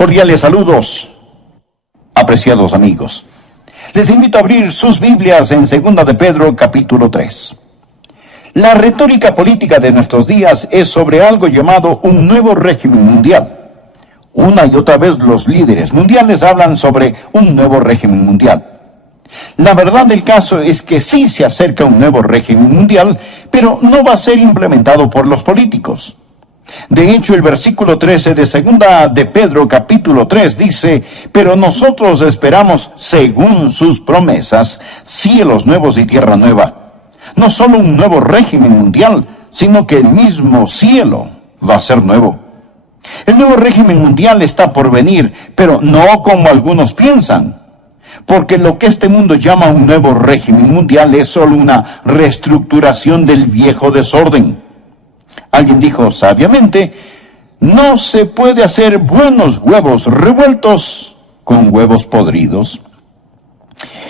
Cordiales saludos, apreciados amigos. Les invito a abrir sus Biblias en 2 de Pedro, capítulo 3. La retórica política de nuestros días es sobre algo llamado un nuevo régimen mundial. Una y otra vez los líderes mundiales hablan sobre un nuevo régimen mundial. La verdad del caso es que sí se acerca un nuevo régimen mundial, pero no va a ser implementado por los políticos. De hecho, el versículo 13 de 2 de Pedro capítulo 3 dice: pero nosotros esperamos, según sus promesas, cielos nuevos y tierra nueva. No solo un nuevo régimen mundial, sino que el mismo cielo va a ser nuevo. El nuevo régimen mundial está por venir, pero no como algunos piensan. Porque lo que este mundo llama un nuevo régimen mundial es solo una reestructuración del viejo desorden. Alguien dijo sabiamente: no se puede hacer buenos huevos revueltos con huevos podridos.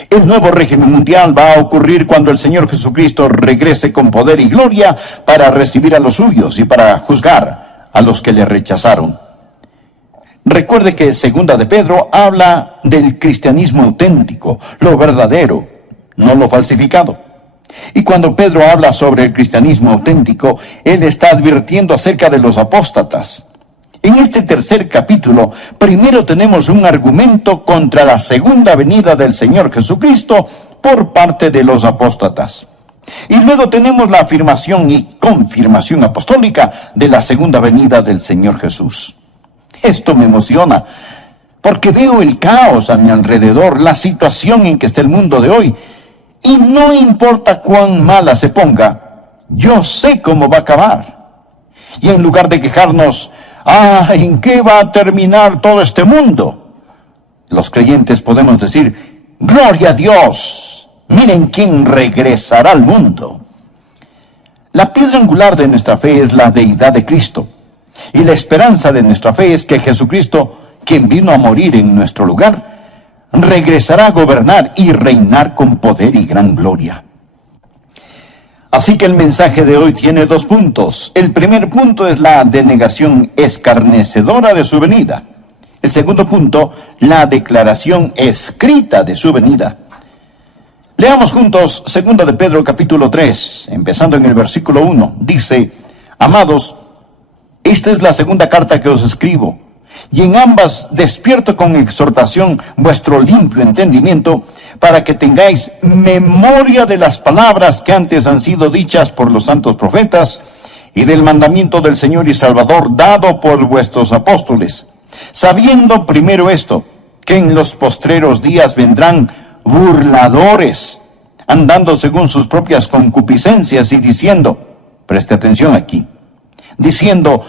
El nuevo régimen mundial va a ocurrir cuando el Señor Jesucristo regrese con poder y gloria para recibir a los suyos y para juzgar a los que le rechazaron. Recuerde que 2 de Pedro habla del cristianismo auténtico, lo verdadero, no lo falsificado. Y cuando Pedro habla sobre el cristianismo auténtico, él está advirtiendo acerca de los apóstatas. En este tercer capítulo, primero tenemos un argumento contra la segunda venida del Señor Jesucristo por parte de los apóstatas. Y luego tenemos la afirmación y confirmación apostólica de la segunda venida del Señor Jesús. Esto me emociona, porque veo el caos a mi alrededor, la situación en que está el mundo de hoy. Y no importa cuán mala se ponga, yo sé cómo va a acabar. Y en lugar de quejarnos, ¿en qué va a terminar todo este mundo?, los creyentes podemos decir: ¡gloria a Dios! Miren quién regresará al mundo. La piedra angular de nuestra fe es la deidad de Cristo. Y la esperanza de nuestra fe es que Jesucristo, quien vino a morir en nuestro lugar, regresará a gobernar y reinar con poder y gran gloria. Así que el mensaje de hoy tiene 2 puntos. El primer punto es la denegación escarnecedora de su venida. El segundo punto, la declaración escrita de su venida. Leamos juntos 2 de Pedro capítulo 3, empezando en el versículo 1. Dice: amados, esta es la segunda carta que os escribo, y en ambas despierto con exhortación vuestro limpio entendimiento, para que tengáis memoria de las palabras que antes han sido dichas por los santos profetas, y del mandamiento del Señor y Salvador dado por vuestros apóstoles, sabiendo primero esto, que en los postreros días vendrán burladores, andando según sus propias concupiscencias, y diciendo, preste atención aquí, diciendo: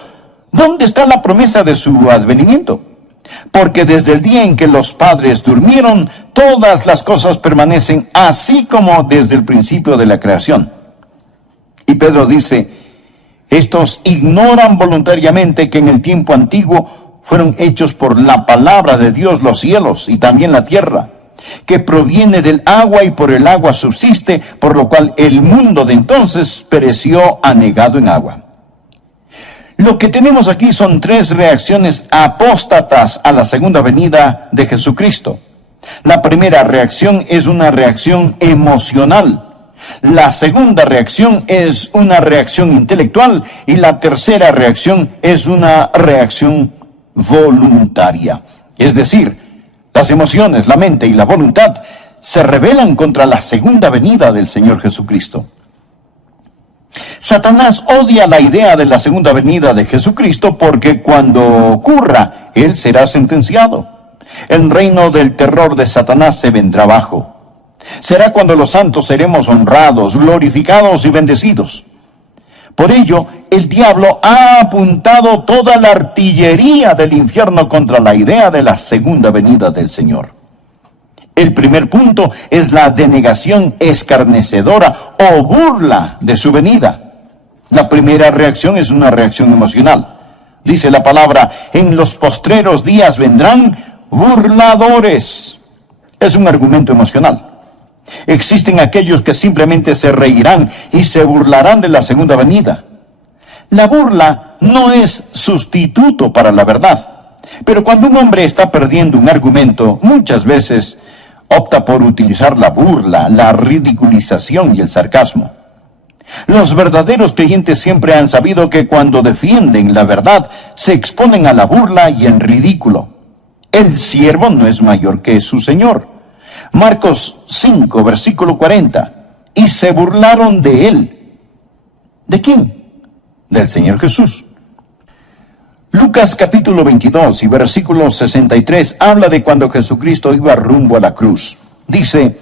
¿dónde está la promesa de su advenimiento? Porque desde el día en que los padres durmieron, todas las cosas permanecen así como desde el principio de la creación. Y Pedro dice: estos ignoran voluntariamente que en el tiempo antiguo fueron hechos por la palabra de Dios los cielos y también la tierra, que proviene del agua y por el agua subsiste, por lo cual el mundo de entonces pereció anegado en agua. Lo que tenemos aquí son 3 reacciones apóstatas a la segunda venida de Jesucristo. La primera reacción es una reacción emocional. La segunda reacción es una reacción intelectual. Y la tercera reacción es una reacción voluntaria. Es decir, las emociones, la mente y la voluntad se rebelan contra la segunda venida del Señor Jesucristo. Satanás odia la idea de la segunda venida de Jesucristo porque cuando ocurra, él será sentenciado. El reino del terror de Satanás se vendrá abajo. Será cuando los santos seremos honrados, glorificados y bendecidos. Por ello, el diablo ha apuntado toda la artillería del infierno contra la idea de la segunda venida del Señor. El primer punto es la denegación escarnecedora o burla de su venida. La primera reacción es una reacción emocional. Dice la palabra: en los postreros días vendrán burladores. Es un argumento emocional. Existen aquellos que simplemente se reirán y se burlarán de la segunda venida. La burla no es sustituto para la verdad. Pero cuando un hombre está perdiendo un argumento, muchas veces opta por utilizar la burla, la ridiculización y el sarcasmo. Los verdaderos creyentes siempre han sabido que cuando defienden la verdad, se exponen a la burla y el ridículo. El siervo no es mayor que su señor. Marcos 5, versículo 40. Y se burlaron de él. ¿De quién? Del Señor Jesús. Lucas capítulo 22 y versículo 63 habla de cuando Jesucristo iba rumbo a la cruz. Dice: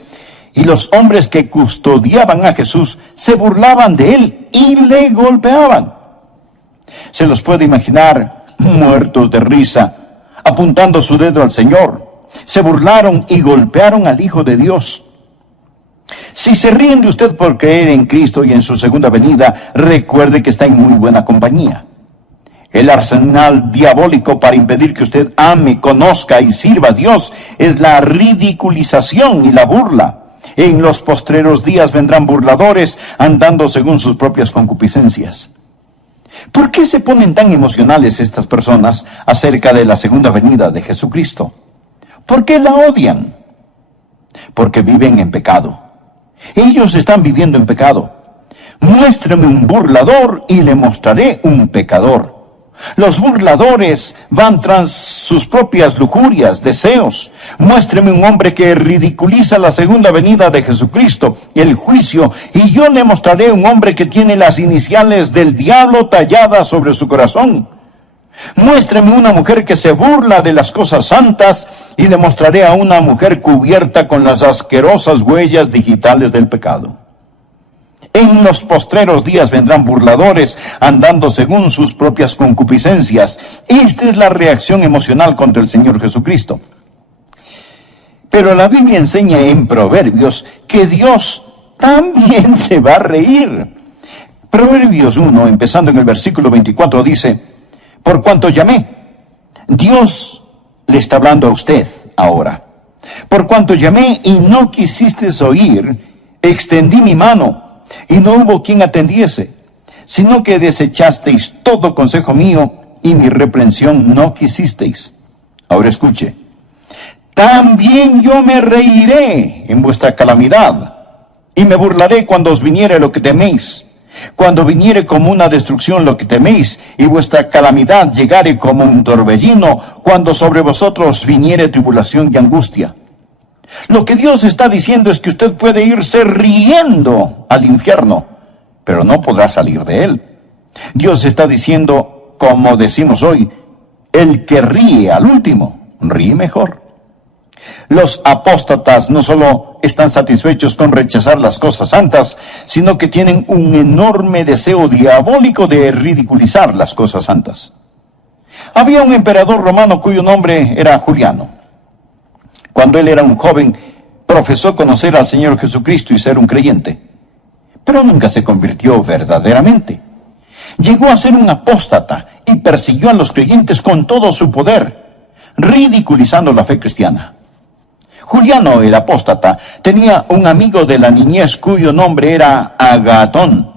y los hombres que custodiaban a Jesús se burlaban de él y le golpeaban. Se los puede imaginar muertos de risa, apuntando su dedo al Señor. Se burlaron y golpearon al Hijo de Dios. Si se ríen de usted por creer en Cristo y en su segunda venida, recuerde que está en muy buena compañía. El arsenal diabólico para impedir que usted ame, conozca y sirva a Dios es la ridiculización y la burla. En los postreros días vendrán burladores andando según sus propias concupiscencias. ¿Por qué se ponen tan emocionales estas personas acerca de la segunda venida de Jesucristo? ¿Por qué la odian? Porque viven en pecado. Ellos están viviendo en pecado. Muéstreme un burlador y le mostraré un pecador. Los burladores van tras sus propias lujurias, deseos. Muéstreme un hombre que ridiculiza la segunda venida de Jesucristo, el juicio, y yo le mostraré un hombre que tiene las iniciales del diablo talladas sobre su corazón. Muéstreme una mujer que se burla de las cosas santas, y le mostraré a una mujer cubierta con las asquerosas huellas digitales del pecado. En los postreros días vendrán burladores andando según sus propias concupiscencias. Esta es la reacción emocional contra el Señor Jesucristo. Pero la Biblia enseña en Proverbios que Dios también se va a reír. Proverbios 1, empezando en el versículo 24, dice: por cuanto llamé, Dios le está hablando a usted ahora. Por cuanto llamé y no quisisteis oír, extendí mi mano, y no hubo quien atendiese, sino que desechasteis todo consejo mío, y mi reprensión no quisisteis. Ahora escuche: también yo me reiré en vuestra calamidad, y me burlaré cuando os viniere lo que teméis. Cuando viniere como una destrucción lo que teméis, y vuestra calamidad llegare como un torbellino, cuando sobre vosotros viniere tribulación y angustia. Lo que Dios está diciendo es que usted puede irse riendo al infierno, pero no podrá salir de él. Dios está diciendo, como decimos hoy, el que ríe al último, ríe mejor. Los apóstatas no solo están satisfechos con rechazar las cosas santas, sino que tienen un enorme deseo diabólico de ridiculizar las cosas santas. Había un emperador romano cuyo nombre era Juliano. Cuando él era un joven, profesó conocer al Señor Jesucristo y ser un creyente, pero nunca se convirtió verdaderamente. Llegó a ser un apóstata y persiguió a los creyentes con todo su poder, ridiculizando la fe cristiana. Juliano, el apóstata, tenía un amigo de la niñez cuyo nombre era Agatón.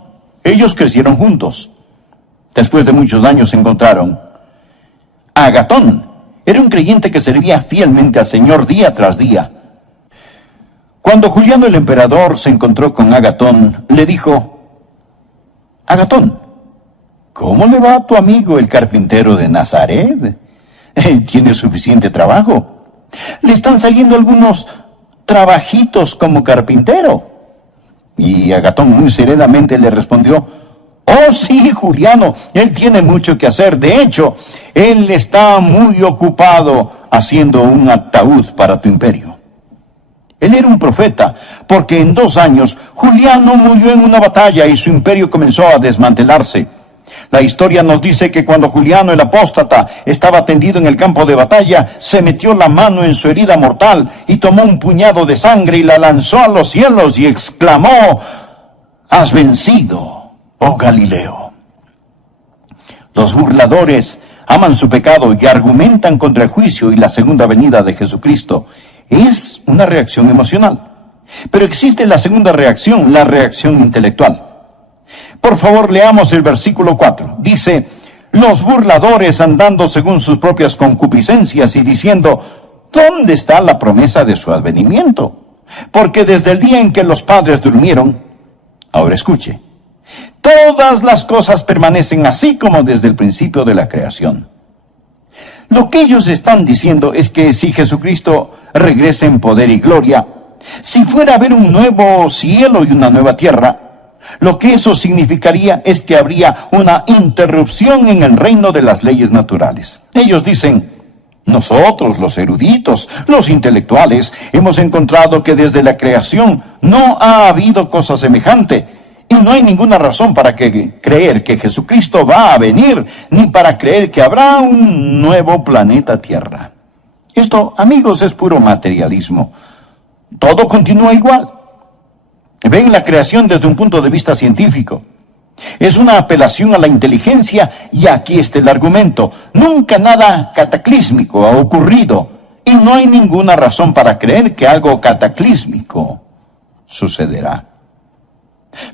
Ellos crecieron juntos. Después de muchos años se encontraron. Agatón era un creyente que servía fielmente al Señor día tras día. Cuando Juliano el emperador se encontró con Agatón, le dijo: Agatón, ¿cómo le va a tu amigo el carpintero de Nazaret? Tiene suficiente trabajo. Le están saliendo algunos trabajitos como carpintero. Y Agatón muy serenamente le respondió: oh sí, Juliano, él tiene mucho que hacer. De hecho, él está muy ocupado haciendo un ataúd para tu imperio. Él era un profeta, porque en 2 años Juliano murió en una batalla y su imperio comenzó a desmantelarse. La historia nos dice que cuando Juliano el apóstata estaba tendido en el campo de batalla, se metió la mano en su herida mortal y tomó un puñado de sangre y la lanzó a los cielos y exclamó: has vencido, oh Galileo. Los burladores aman su pecado y argumentan contra el juicio y la segunda venida de Jesucristo. Es una reacción emocional. Pero existe la segunda reacción, la reacción intelectual. Por favor, leamos el versículo 4. Dice: los burladores andando según sus propias concupiscencias y diciendo, ¿dónde está la promesa de su advenimiento? Porque desde el día en que los padres durmieron, ahora escuche, todas las cosas permanecen así como desde el principio de la creación. Lo que ellos están diciendo es que si Jesucristo regresa en poder y gloria, si fuera a haber un nuevo cielo y una nueva tierra, lo que eso significaría es que habría una interrupción en el reino de las leyes naturales. Ellos dicen, nosotros, los eruditos, los intelectuales, hemos encontrado que desde la creación no ha habido cosa semejante, y no hay ninguna razón para creer que Jesucristo va a venir, ni para creer que habrá un nuevo planeta Tierra. Esto, amigos, es puro materialismo. Todo continúa igual. Ven la creación desde un punto de vista científico. Es una apelación a la inteligencia, y aquí está el argumento. Nunca nada cataclísmico ha ocurrido, y no hay ninguna razón para creer que algo cataclísmico sucederá.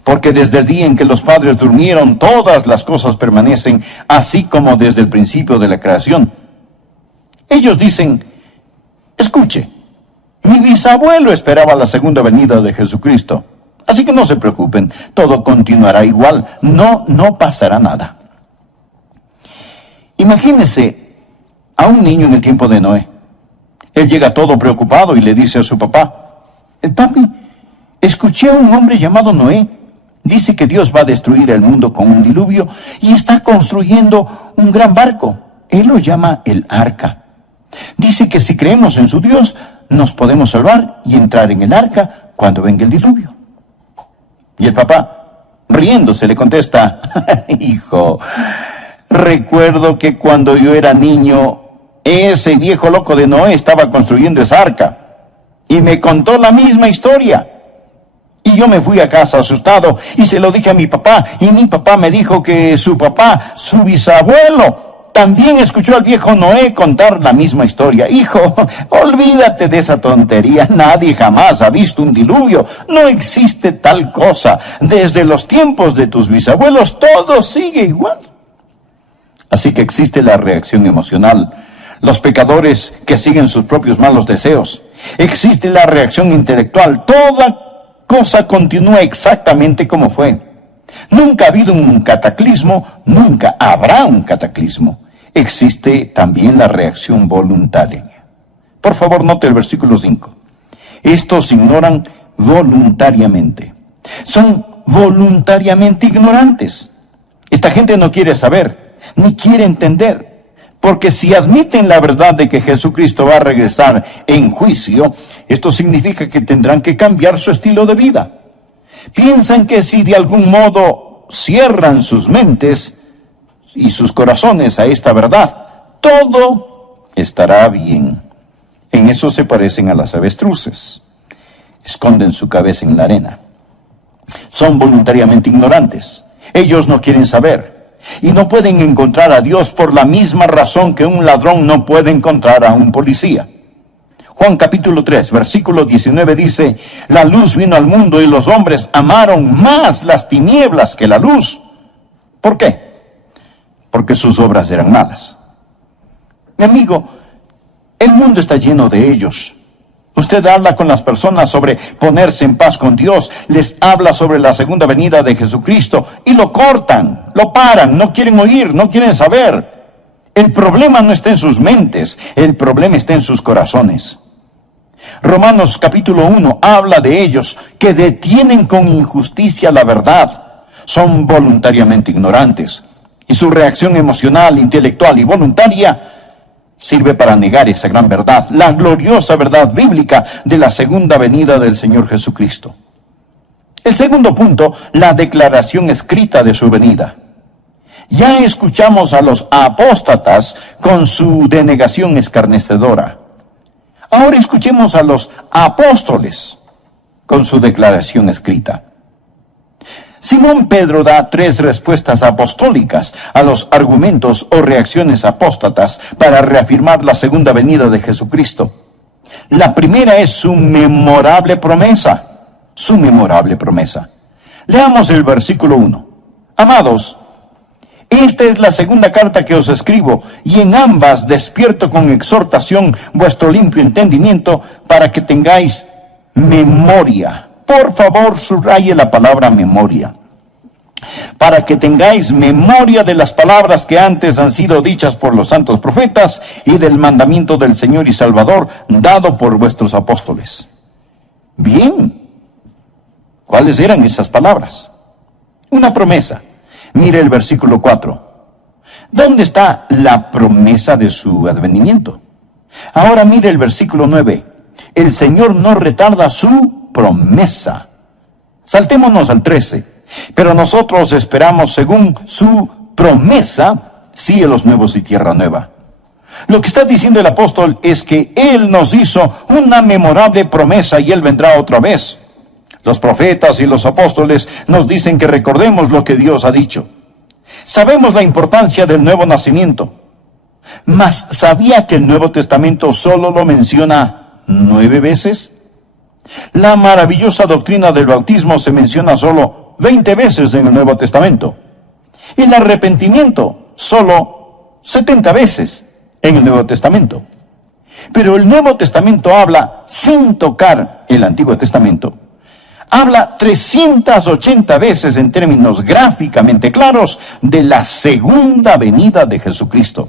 Porque desde el día en que los padres durmieron, todas las cosas permanecen así como desde el principio de la creación. Ellos dicen, escuche, mi bisabuelo esperaba la segunda venida de Jesucristo. Así que no se preocupen, todo continuará igual, no pasará nada. Imagínese a un niño en el tiempo de Noé. Él llega todo preocupado y le dice a su papá, papi, escuché a un hombre llamado Noé. Dice que Dios va a destruir el mundo con un diluvio y está construyendo un gran barco. Él lo llama el arca. Dice que si creemos en su Dios, nos podemos salvar y entrar en el arca cuando venga el diluvio. Y el papá, riéndose, le contesta, hijo, recuerdo que cuando yo era niño, ese viejo loco de Noé estaba construyendo esa arca y me contó la misma historia. Y yo me fui a casa asustado y se lo dije a mi papá, y mi papá me dijo que su papá, su bisabuelo, también escuchó al viejo Noé contar la misma historia. Hijo, olvídate de esa tontería, nadie jamás ha visto un diluvio, no existe tal cosa. Desde los tiempos de tus bisabuelos todo sigue igual. Así que existe la reacción emocional, los pecadores que siguen sus propios malos deseos. Existe la reacción intelectual, toda cosa continúa exactamente como fue. Nunca ha habido un cataclismo, nunca habrá un cataclismo. Existe también la reacción voluntaria. Por favor, note el versículo 5. Estos ignoran voluntariamente. Son voluntariamente ignorantes. Esta gente no quiere saber, ni quiere entender. Porque si admiten la verdad de que Jesucristo va a regresar en juicio, esto significa que tendrán que cambiar su estilo de vida. Piensan que si de algún modo cierran sus mentes y sus corazones a esta verdad, todo estará bien. En eso se parecen a las avestruces. Esconden su cabeza en la arena. Son voluntariamente ignorantes. Ellos no quieren saber. Y no pueden encontrar a Dios por la misma razón que un ladrón no puede encontrar a un policía. Juan capítulo 3, versículo 19 dice, la luz vino al mundo y los hombres amaron más las tinieblas que la luz. ¿Por qué? Porque sus obras eran malas. Mi amigo, el mundo está lleno de ellos. Usted habla con las personas sobre ponerse en paz con Dios, les habla sobre la segunda venida de Jesucristo y lo cortan, lo paran, no quieren oír, no quieren saber. El problema no está en sus mentes, el problema está en sus corazones. Romanos capítulo 1 habla de ellos que detienen con injusticia la verdad, son voluntariamente ignorantes y su reacción emocional, intelectual y voluntaria sirve para negar esa gran verdad, la gloriosa verdad bíblica de la segunda venida del Señor Jesucristo. El segundo punto, la declaración escrita de su venida. Ya escuchamos a los apóstatas con su denegación escarnecedora. Ahora escuchemos a los apóstoles con su declaración escrita. Simón Pedro da 3 respuestas apostólicas a los argumentos o reacciones apóstatas para reafirmar la segunda venida de Jesucristo. La primera es su memorable promesa. Su memorable promesa. Leamos el versículo 1. Amados, Esta es la segunda carta que os escribo, y en ambas despierto con exhortación vuestro limpio entendimiento, para que tengáis memoria. Por favor, subraye la palabra memoria. Para que tengáis memoria de las palabras que antes han sido dichas por los santos profetas, y del mandamiento del Señor y Salvador dado por vuestros apóstoles. Bien, ¿cuáles eran esas palabras? Una promesa. Mire el versículo 4. ¿Dónde está la promesa de su advenimiento? Ahora mire el versículo 9. El Señor no retarda su promesa. Saltémonos al 13. Pero nosotros esperamos, según su promesa, cielos nuevos y tierra nueva. Lo que está diciendo el apóstol es que Él nos hizo una memorable promesa y Él vendrá otra vez. Los profetas y los apóstoles nos dicen que recordemos lo que Dios ha dicho. Sabemos la importancia del nuevo nacimiento, mas ¿sabía que el Nuevo Testamento solo lo menciona 9 veces? La maravillosa doctrina del bautismo se menciona solo 20 veces en el Nuevo Testamento. El arrepentimiento solo 70 veces en el Nuevo Testamento. Pero el Nuevo Testamento habla, sin tocar el Antiguo Testamento, habla 380 veces en términos gráficamente claros de la segunda venida de Jesucristo.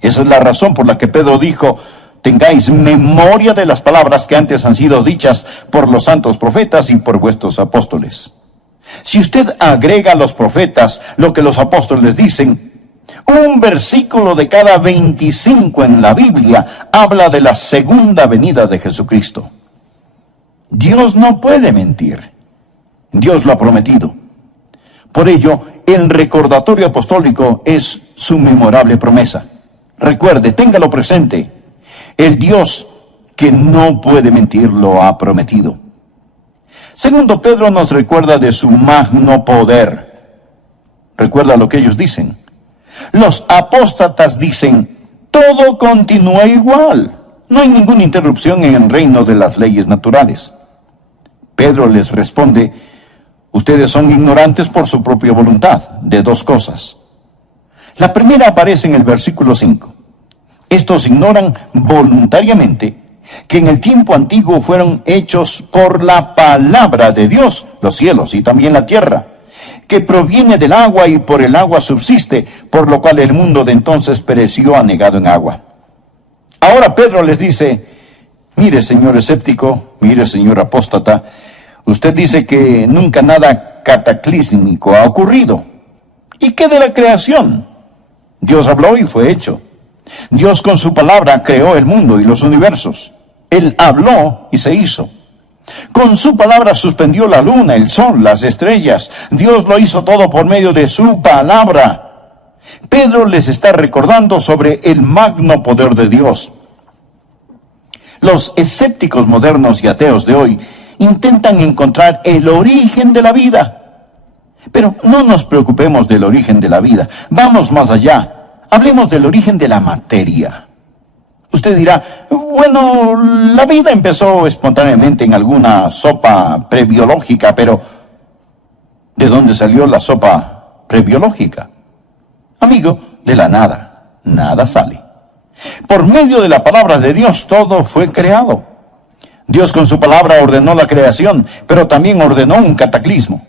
Esa es la razón por la que Pedro dijo: tengáis memoria de las palabras que antes han sido dichas por los santos profetas y por vuestros apóstoles. Si usted agrega a los profetas lo que los apóstoles dicen, un versículo de cada 25 en la Biblia habla de la segunda venida de Jesucristo. Dios no puede mentir. Dios lo ha prometido. Por ello, el recordatorio apostólico es su memorable promesa. Recuerde, téngalo presente. El Dios que no puede mentir lo ha prometido. Segundo, Pedro nos recuerda de su magno poder. Recuerda lo que ellos dicen. Los apóstatas dicen: todo continúa igual. No hay ninguna interrupción en el reino de las leyes naturales. Pedro les responde: ustedes son ignorantes por su propia voluntad de 2 cosas. La primera aparece en el versículo 5. Estos ignoran voluntariamente que en el tiempo antiguo fueron hechos por la palabra de Dios los cielos y también la tierra, que proviene del agua y por el agua subsiste, por lo cual el mundo de entonces pereció anegado en agua. Ahora Pedro les dice: mire, señor escéptico, mire, señor apóstata, usted dice que nunca nada cataclísmico ha ocurrido. ¿Y qué de la creación? Dios habló y fue hecho. Dios con su palabra creó el mundo y los universos. Él habló y se hizo. Con su palabra suspendió la luna, el sol, las estrellas. Dios lo hizo todo por medio de su palabra. Pedro les está recordando sobre el magno poder de Dios. Los escépticos modernos y ateos de hoy intentan encontrar el origen de la vida. Pero no nos preocupemos del origen de la vida. Vamos más allá. Hablemos del origen de la materia. Usted dirá: bueno, la vida empezó espontáneamente en alguna sopa prebiológica, pero ¿de dónde salió la sopa prebiológica? Amigo, de la nada. Nada sale. Por medio de la palabra de Dios todo fue creado. Dios con su palabra ordenó la creación, pero también ordenó un cataclismo.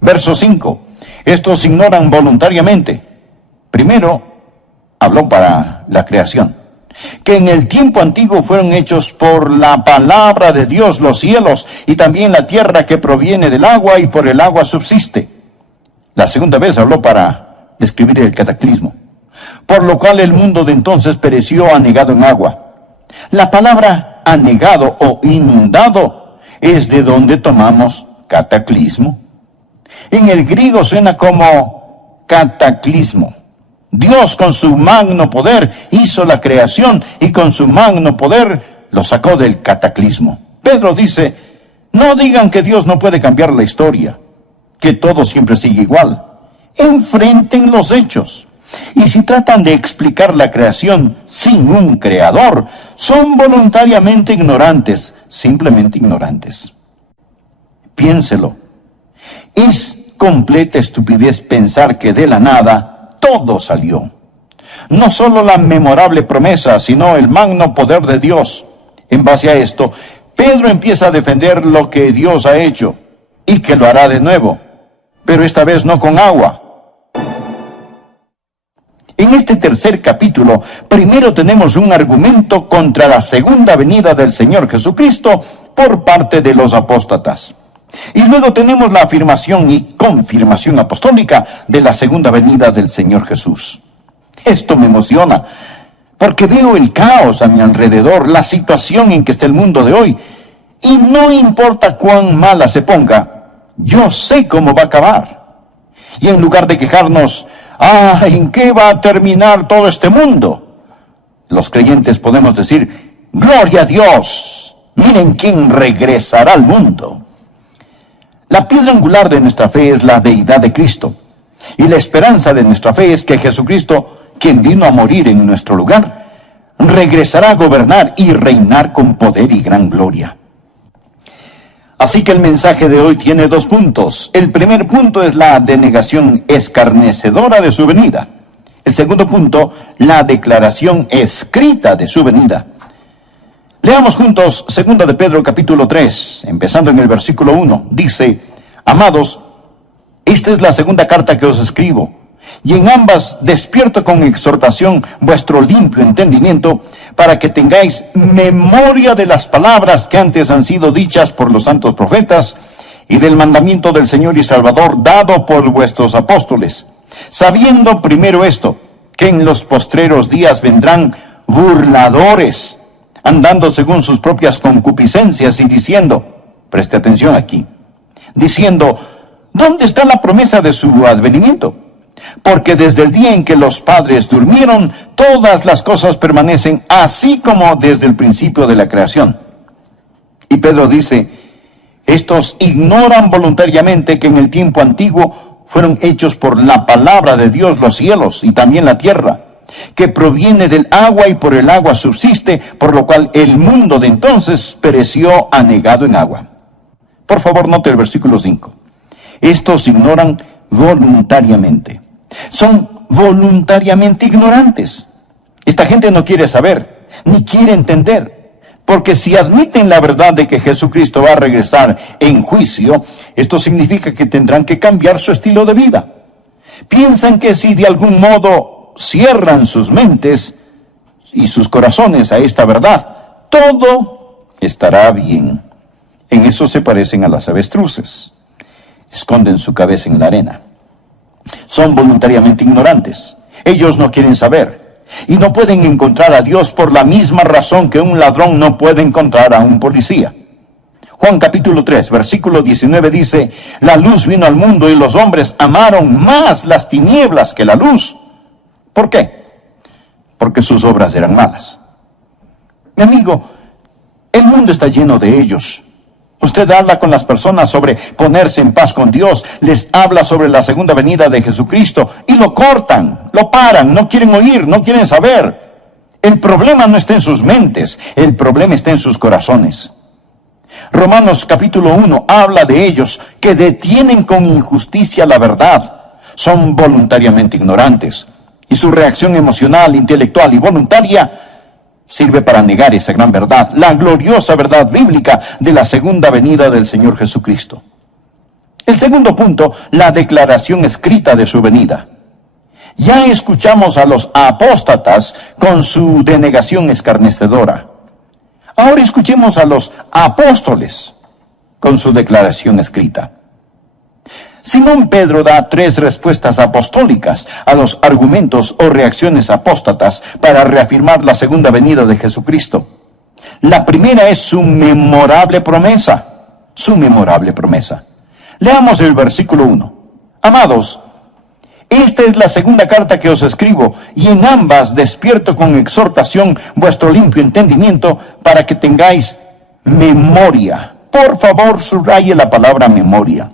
Verso 5. Estos ignoran voluntariamente. Primero, habló para la creación. Que en el tiempo antiguo fueron hechos por la palabra de Dios los cielos y también la tierra que proviene del agua y por el agua subsiste. La segunda vez habló para describir el cataclismo. Por lo cual el mundo de entonces pereció anegado en agua. La palabra anegado o inundado es de donde tomamos cataclismo. En el griego suena como cataclismo. Dios con su magno poder hizo la creación y con su magno poder lo sacó del cataclismo. Pedro dice: no digan que Dios no puede cambiar la historia, que todo siempre sigue igual. Enfrenten los hechos. Y si tratan de explicar la creación sin un creador, son voluntariamente ignorantes, simplemente ignorantes. Piénselo. Es completa estupidez pensar que de la nada todo salió. No solo la memorable promesa, sino el magno poder de Dios. En base a esto, Pedro empieza a defender lo que Dios ha hecho y que lo hará de nuevo, pero esta vez no con agua. En este tercer capítulo, primero tenemos un argumento contra la segunda venida del Señor Jesucristo por parte de los apóstatas. Y luego tenemos la afirmación y confirmación apostólica de la segunda venida del Señor Jesús. Esto me emociona, porque veo el caos a mi alrededor, la situación en que está el mundo de hoy, y no importa cuán mala se ponga, yo sé cómo va a acabar. Y en lugar de quejarnos, ¿en qué va a terminar todo este mundo?, los creyentes podemos decir, ¡gloria a Dios! Miren quién regresará al mundo. La piedra angular de nuestra fe es la deidad de Cristo, y la esperanza de nuestra fe es que Jesucristo, quien vino a morir en nuestro lugar, regresará a gobernar y reinar con poder y gran gloria. Así que el mensaje de hoy tiene 2 puntos. El primer punto es la denegación escarnecedora de su venida. El segundo punto, la declaración escrita de su venida. Leamos juntos 2 de Pedro capítulo 3, empezando en el versículo 1. Dice, amados, esta es la segunda carta que os escribo, y en ambas despierto con exhortación vuestro limpio entendimiento, para que tengáis memoria de las palabras que antes han sido dichas por los santos profetas, y del mandamiento del Señor y Salvador dado por vuestros apóstoles, sabiendo primero esto, que en los postreros días vendrán burladores, andando según sus propias concupiscencias y diciendo, preste atención aquí, diciendo, ¿dónde está la promesa de su advenimiento? Porque desde el día en que los padres durmieron, todas las cosas permanecen así como desde el principio de la creación. Y Pedro dice, estos ignoran voluntariamente que en el tiempo antiguo fueron hechos por la palabra de Dios los cielos y también la tierra, que proviene del agua y por el agua subsiste, por lo cual el mundo de entonces pereció anegado en agua. Por favor, note el versículo 5. Estos ignoran voluntariamente. Son voluntariamente ignorantes. Esta gente no quiere saber, ni quiere entender, porque si admiten la verdad de que Jesucristo va a regresar en juicio, esto significa que tendrán que cambiar su estilo de vida. Piensan que si de algún modo cierran sus mentes y sus corazones a esta verdad, todo estará bien. En eso se parecen a las avestruces. Esconden su cabeza en la arena. Son voluntariamente ignorantes. Ellos no quieren saber. Y no pueden encontrar a Dios por la misma razón que un ladrón no puede encontrar a un policía. Juan capítulo 3, versículo 19 dice, la luz vino al mundo y los hombres amaron más las tinieblas que la luz. ¿Por qué? Porque sus obras eran malas. Mi amigo, el mundo está lleno de ellos. Usted habla con las personas sobre ponerse en paz con Dios, les habla sobre la segunda venida de Jesucristo y lo cortan, lo paran, no quieren oír, no quieren saber. El problema no está en sus mentes, el problema está en sus corazones. Romanos capítulo 1 habla de ellos que detienen con injusticia la verdad, son voluntariamente ignorantes y su reacción emocional, intelectual y voluntaria sirve para negar esa gran verdad, la gloriosa verdad bíblica de la segunda venida del Señor Jesucristo. El segundo punto, la declaración escrita de su venida. Ya escuchamos a los apóstatas con su denegación escarnecedora. Ahora escuchemos a los apóstoles con su declaración escrita. Simón Pedro da 3 respuestas apostólicas a los argumentos o reacciones apóstatas para reafirmar la segunda venida de Jesucristo. La primera es su memorable promesa. Su memorable promesa. Leamos el versículo 1. Amados, esta es la segunda carta que os escribo, y en ambas despierto con exhortación vuestro limpio entendimiento para que tengáis memoria. Por favor, subraye la palabra memoria.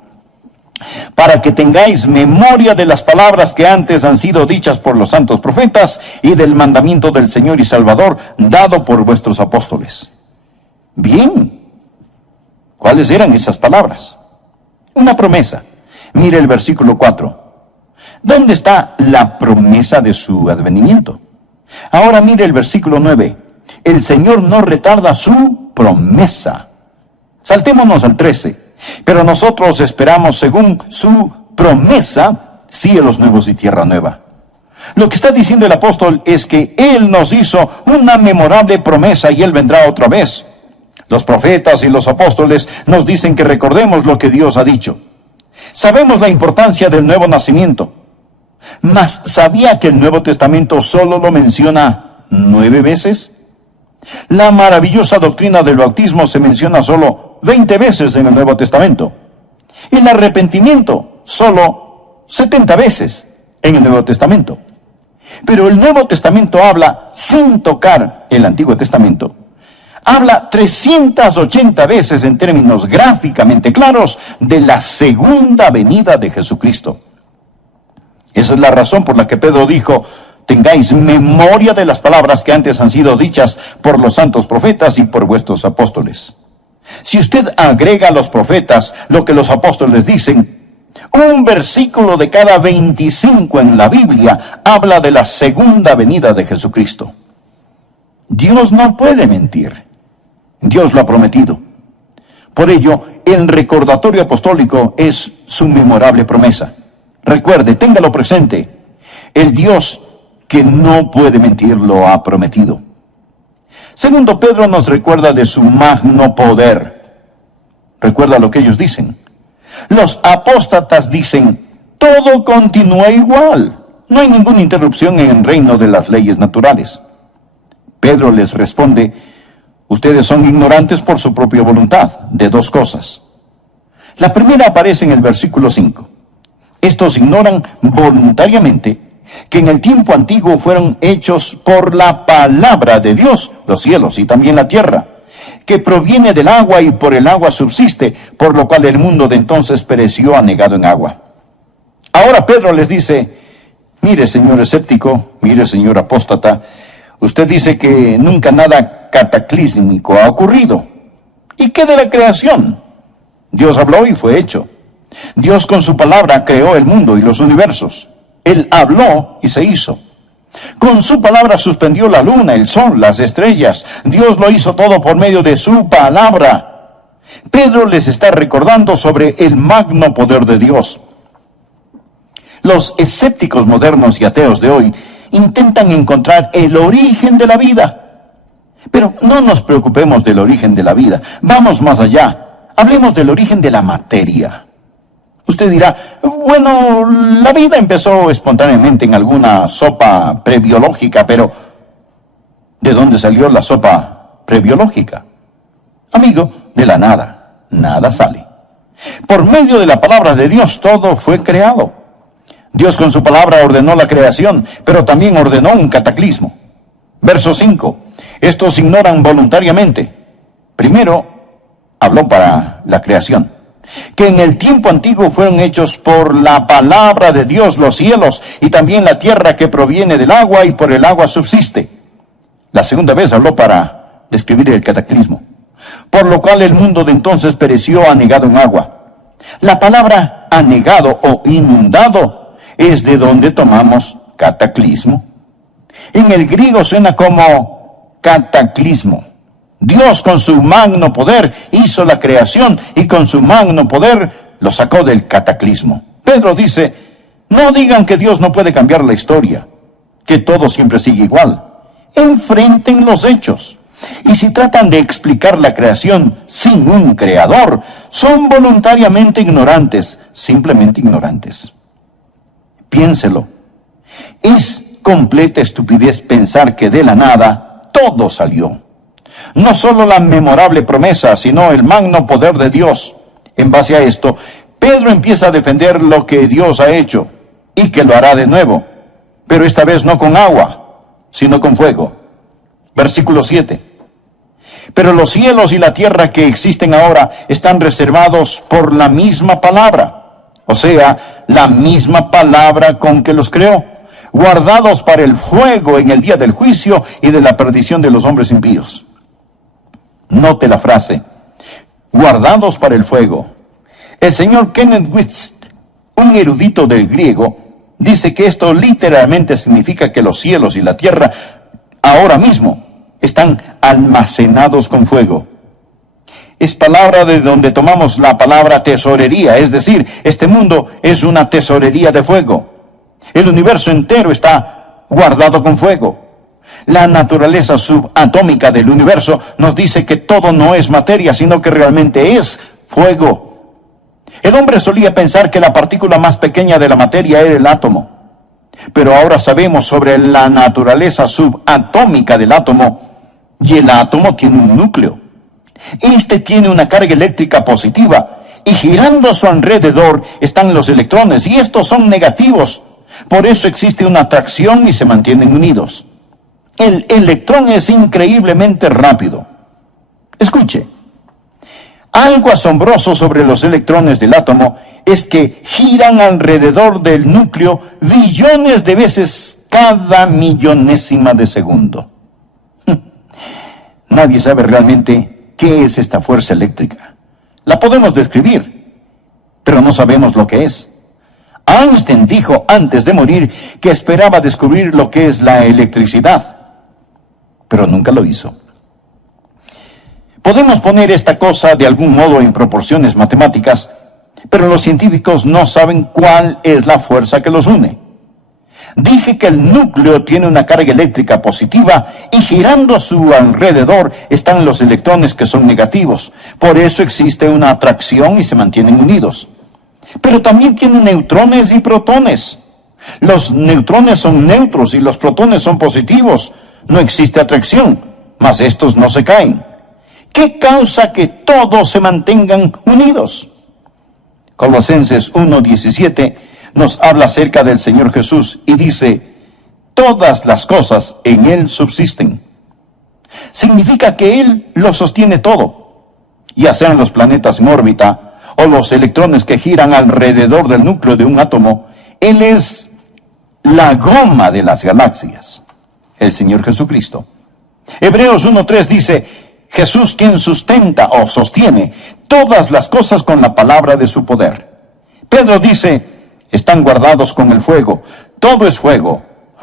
Para que tengáis memoria de las palabras que antes han sido dichas por los santos profetas y del mandamiento del Señor y Salvador dado por vuestros apóstoles. Bien, ¿cuáles eran esas palabras? Una promesa. Mire el versículo 4. ¿Dónde está la promesa de su advenimiento? Ahora mire el versículo 9. El Señor no retarda su promesa. Saltémonos al 13. Pero nosotros esperamos según su promesa cielos nuevos y tierra nueva. Lo que está diciendo el apóstol es que Él nos hizo una memorable promesa y Él vendrá otra vez. Los profetas y los apóstoles nos dicen que recordemos lo que Dios ha dicho. Sabemos la importancia del nuevo nacimiento. Mas, ¿sabía que el Nuevo Testamento solo lo menciona 9 veces? La maravillosa doctrina del bautismo se menciona solo 20 veces en el Nuevo Testamento. El arrepentimiento solo 70 veces en el Nuevo Testamento. Pero el Nuevo Testamento habla, sin tocar el Antiguo Testamento, habla 380 veces en términos gráficamente claros de la segunda venida de Jesucristo. Esa es la razón por la que Pedro dijo: tengáis memoria de las palabras que antes han sido dichas por los santos profetas y por vuestros apóstoles. Si usted agrega a los profetas lo que los apóstoles dicen, un versículo de cada 25 en la Biblia habla de la segunda venida de Jesucristo. Dios no puede mentir. Dios lo ha prometido. Por ello, el recordatorio apostólico es su memorable promesa. Recuerde, téngalo presente. El Dios que no puede mentir lo ha prometido. Segundo, Pedro nos recuerda de su magno poder. Recuerda lo que ellos dicen. Los apóstatas dicen: todo continúa igual. No hay ninguna interrupción en el reino de las leyes naturales. Pedro les responde: ustedes son ignorantes por su propia voluntad de dos cosas. La primera aparece en el versículo 5. Estos ignoran voluntariamente que en el tiempo antiguo fueron hechos por la palabra de Dios los cielos y también la tierra, que proviene del agua y por el agua subsiste, por lo cual el mundo de entonces pereció anegado en agua. Ahora Pedro les dice: mire, señor escéptico, mire, señor apóstata, usted dice que nunca nada cataclísmico ha ocurrido. ¿Y qué de la creación? Dios habló y fue hecho. Dios con su palabra creó el mundo y los universos. Él habló y se hizo. Con su palabra suspendió la luna, el sol, las estrellas. Dios lo hizo todo por medio de su palabra. Pedro les está recordando sobre el magno poder de Dios. Los escépticos modernos y ateos de hoy intentan encontrar el origen de la vida. Pero no nos preocupemos del origen de la vida. Vamos más allá. Hablemos del origen de la materia. Usted dirá: bueno, la vida empezó espontáneamente en alguna sopa prebiológica, pero ¿de dónde salió la sopa prebiológica? Amigo, de la nada. Nada sale. Por medio de la palabra de Dios todo fue creado. Dios con su palabra ordenó la creación, pero también ordenó un cataclismo. Verso 5. Estos ignoran voluntariamente. Primero, habló para la creación. Que en el tiempo antiguo fueron hechos por la palabra de Dios los cielos y también la tierra que proviene del agua y por el agua subsiste. La segunda vez habló para describir el cataclismo, por lo cual el mundo de entonces pereció anegado en agua. La palabra anegado o inundado es de donde tomamos cataclismo. En el griego suena como cataclismo. Dios con su magno poder hizo la creación y con su magno poder lo sacó del cataclismo. Pedro dice: no digan que Dios no puede cambiar la historia, que todo siempre sigue igual. Enfrenten los hechos. Y si tratan de explicar la creación sin un creador, son voluntariamente ignorantes, simplemente ignorantes. Piénselo. Es completa estupidez pensar que de la nada todo salió. No solo la memorable promesa, sino el magno poder de Dios. En base a esto, Pedro empieza a defender lo que Dios ha hecho y que lo hará de nuevo, pero esta vez no con agua, sino con fuego. Versículo 7. Pero los cielos y la tierra que existen ahora están reservados por la misma palabra, o sea, la misma palabra con que los creó, guardados para el fuego en el día del juicio y de la perdición de los hombres impíos. Note la frase: guardados para el fuego. El señor Kenneth Wuest Un erudito del griego dice que esto literalmente significa que los cielos y la tierra ahora mismo están almacenados con fuego. Es palabra de donde tomamos la palabra tesorería, es decir, este mundo es una tesorería de fuego. El universo entero está guardado con fuego. La naturaleza subatómica del universo nos dice que todo no es materia, sino que realmente es fuego. El hombre solía pensar que la partícula más pequeña de la materia era el átomo. Pero ahora sabemos sobre la naturaleza subatómica del átomo, y el átomo tiene un núcleo. Este tiene una carga eléctrica positiva, y girando a su alrededor están los electrones, y estos son negativos. Por eso existe una atracción y se mantienen unidos. El electrón es increíblemente rápido. Escuche, algo asombroso sobre los electrones del átomo es que giran alrededor del núcleo billones de veces cada millonésima de segundo. Nadie sabe realmente qué es esta fuerza eléctrica. La podemos describir, pero no sabemos lo que es. Einstein dijo antes de morir que esperaba descubrir lo que es la electricidad, pero nunca lo hizo. Podemos poner esta cosa de algún modo en proporciones matemáticas, pero los científicos no saben cuál es la fuerza que los une. Dije que el núcleo tiene una carga eléctrica positiva y girando a su alrededor están los electrones que son negativos. Por eso existe una atracción y se mantienen unidos. Pero también tienen neutrones y protones. Los neutrones son neutros y los protones son positivos. No existe atracción, mas estos no se caen. ¿Qué causa que todos se mantengan unidos? Colosenses 1:17 nos habla acerca del Señor Jesús y dice, todas las cosas en Él subsisten. Significa que Él lo sostiene todo, ya sean los planetas en órbita o los electrones que giran alrededor del núcleo de un átomo. Él es la goma de las galaxias, el Señor Jesucristo. Hebreos 1:3 dice, Jesús quien sustenta o sostiene todas las cosas con la palabra de su poder. Pedro dice, están guardados con el fuego. Todo es fuego,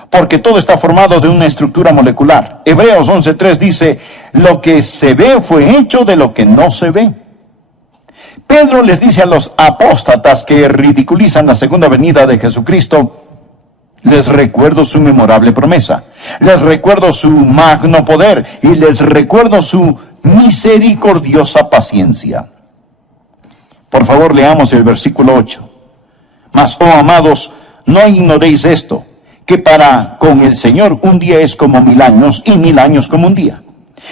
porque todo está formado de una estructura molecular. Hebreos 11:3 dice, lo que se ve fue hecho de lo que no se ve. Pedro les dice a los apóstatas que ridiculizan la segunda venida de Jesucristo, les recuerdo su memorable promesa, les recuerdo su magno poder y les recuerdo su misericordiosa paciencia. Por favor, leamos el versículo 8. Mas, oh amados, no ignoréis esto, que para con el Señor un día es como 1000 años y 1000 años como un día.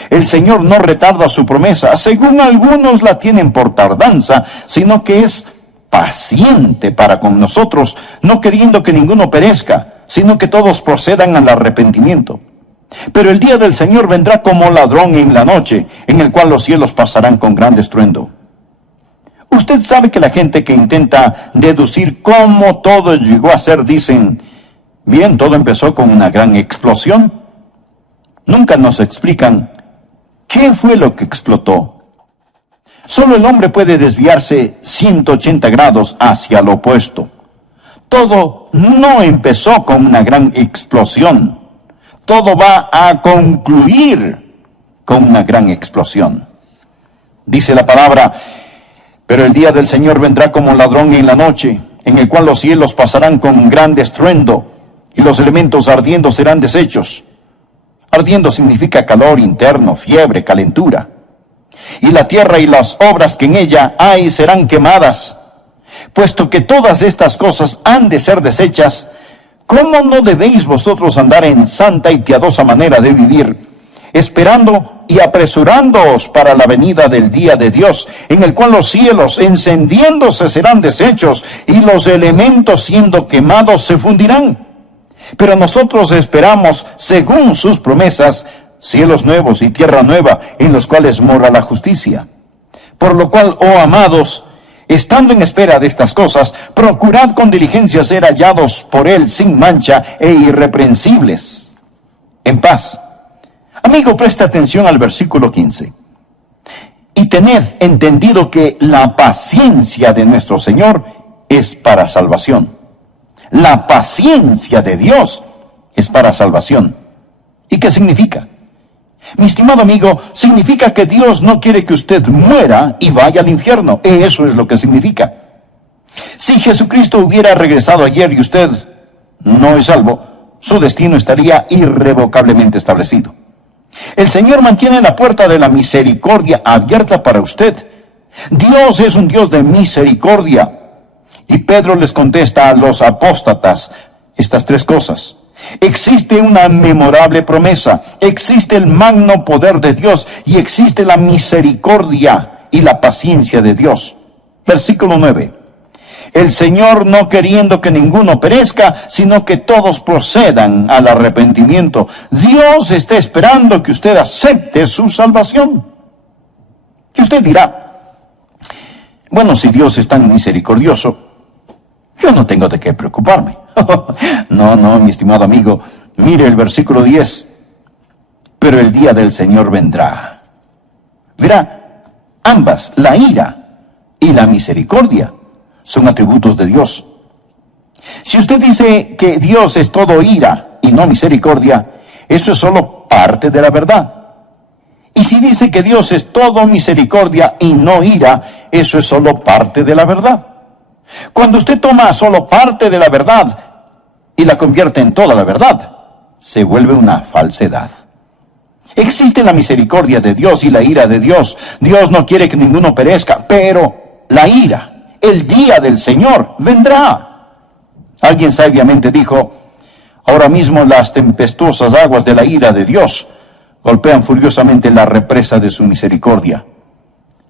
El Señor no retarda su promesa, según algunos la tienen por tardanza, sino que es paciente para con nosotros, no queriendo que ninguno perezca, sino que todos procedan al arrepentimiento. Pero el día del Señor vendrá como ladrón en la noche, en el cual los cielos pasarán con gran estruendo. Usted sabe que la gente que intenta deducir cómo todo llegó a ser, dicen, bien, todo empezó con una gran explosión. Nunca nos explican qué fue lo que explotó. Solo el hombre puede desviarse 180 grados hacia lo opuesto. Todo no empezó con una gran explosión. Todo va a concluir con una gran explosión. Dice la palabra, pero el día del Señor vendrá como ladrón en la noche, en el cual los cielos pasarán con gran estruendo, y los elementos ardiendo serán deshechos. Ardiendo significa calor interno, fiebre, calentura. Y la tierra y las obras que en ella hay serán quemadas. Puesto que todas estas cosas han de ser deshechas, ¿cómo no debéis vosotros andar en santa y piadosa manera de vivir, esperando y apresurándoos para la venida del día de Dios, en el cual los cielos encendiéndose serán deshechos y los elementos siendo quemados se fundirán? Pero nosotros esperamos, según sus promesas, cielos nuevos y tierra nueva, en los cuales mora la justicia. Por lo cual, oh amados, estando en espera de estas cosas, procurad con diligencia ser hallados por Él sin mancha e irreprensibles, en paz. Amigo, presta atención al versículo 15. Y tened entendido que la paciencia de nuestro Señor es para salvación. La paciencia de Dios es para salvación. ¿Y qué significa? Mi estimado amigo, significa que Dios no quiere que usted muera y vaya al infierno. Eso es lo que significa. Si Jesucristo hubiera regresado ayer y usted no es salvo, su destino estaría irrevocablemente establecido. El Señor mantiene la puerta de la misericordia abierta para usted. Dios es un Dios de misericordia. Y Pedro les contesta a los apóstatas estas tres cosas. Existe una memorable promesa, existe el magno poder de Dios y existe la misericordia y la paciencia de Dios. Versículo 9. El Señor no queriendo que ninguno perezca, sino que todos procedan al arrepentimiento. Dios está esperando que usted acepte su salvación. Y usted dirá, bueno, si Dios es tan misericordioso, yo no tengo de qué preocuparme. No, mi estimado amigo, mire el versículo 10. Pero el día del Señor vendrá. Verá, ambas, la ira y la misericordia, son atributos de Dios. Si usted dice que Dios es todo ira y no misericordia, eso es solo parte de la verdad. Y si dice que Dios es todo misericordia y no ira, eso es solo parte de la verdad. Cuando usted toma solo parte de la verdad y la convierte en toda la verdad, se vuelve una falsedad. Existe la misericordia de Dios y la ira de Dios. Dios no quiere que ninguno perezca, pero la ira, el día del Señor, vendrá. Alguien sabiamente dijo, ahora mismo las tempestuosas aguas de la ira de Dios golpean furiosamente la represa de su misericordia.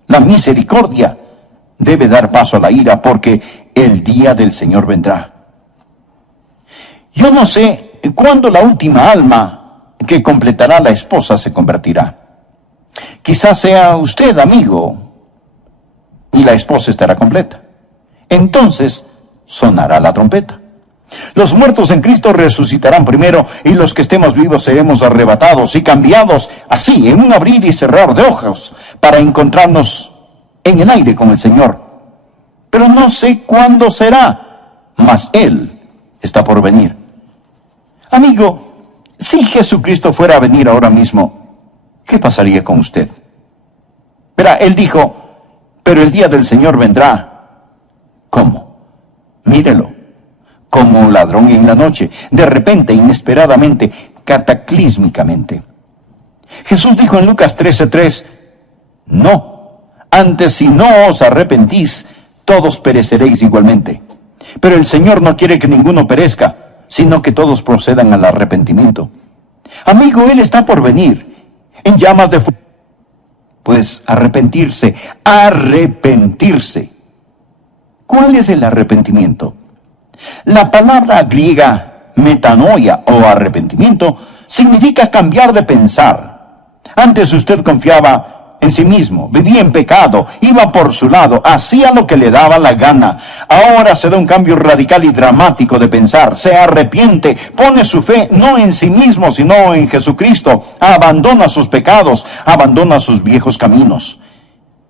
La misericordia debe dar paso a la ira porque el día del Señor vendrá. Yo no sé cuándo la última alma que completará la esposa se convertirá. Quizás sea usted, amigo, y la esposa estará completa. Entonces sonará la trompeta. Los muertos en Cristo resucitarán primero y los que estemos vivos seremos arrebatados y cambiados así en un abrir y cerrar de ojos para encontrarnos en el aire con el Señor. Pero no sé cuándo será, mas Él está por venir. Amigo, si Jesucristo fuera a venir ahora mismo, ¿qué pasaría con usted? Verá, Él dijo, pero el día del Señor vendrá. ¿Cómo? Mírelo, como un ladrón en la noche, de repente, inesperadamente, cataclísmicamente. Jesús dijo en Lucas 13:3, no. Antes, si no os arrepentís, todos pereceréis igualmente. Pero el Señor no quiere que ninguno perezca, sino que todos procedan al arrepentimiento. Amigo, Él está por venir, en llamas de fuego. Pues arrepentirse. ¿Cuál es el arrepentimiento? La palabra griega metanoia o arrepentimiento significa cambiar de pensar. Antes usted confiaba en sí mismo, vivía en pecado, iba por su lado, hacía lo que le daba la gana. Ahora se da un cambio radical y dramático de pensar, se arrepiente, pone su fe no en sí mismo, sino en Jesucristo, abandona sus pecados, abandona sus viejos caminos.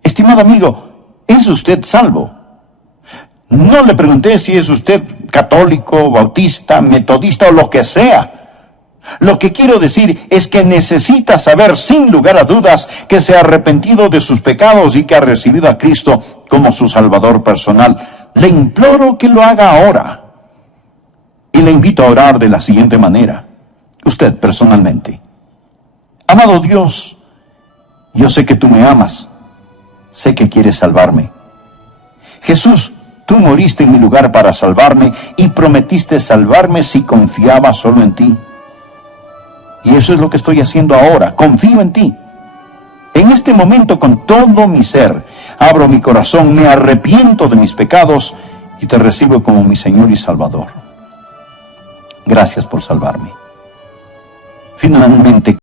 Estimado amigo, ¿es usted salvo? No le pregunté si es usted católico, bautista, metodista o lo que sea. Lo que quiero decir es que necesita saber sin lugar a dudas que se ha arrepentido de sus pecados y que ha recibido a Cristo como su Salvador personal. Le imploro que lo haga ahora. Y le invito a orar de la siguiente manera. Usted personalmente. Amado Dios, yo sé que tú me amas. Sé que quieres salvarme. Jesús, tú moriste en mi lugar para salvarme y prometiste salvarme si confiaba solo en ti. Y eso es lo que estoy haciendo ahora. Confío en ti. En este momento, con todo mi ser, abro mi corazón, me arrepiento de mis pecados y te recibo como mi Señor y Salvador. Gracias por salvarme. Finalmente,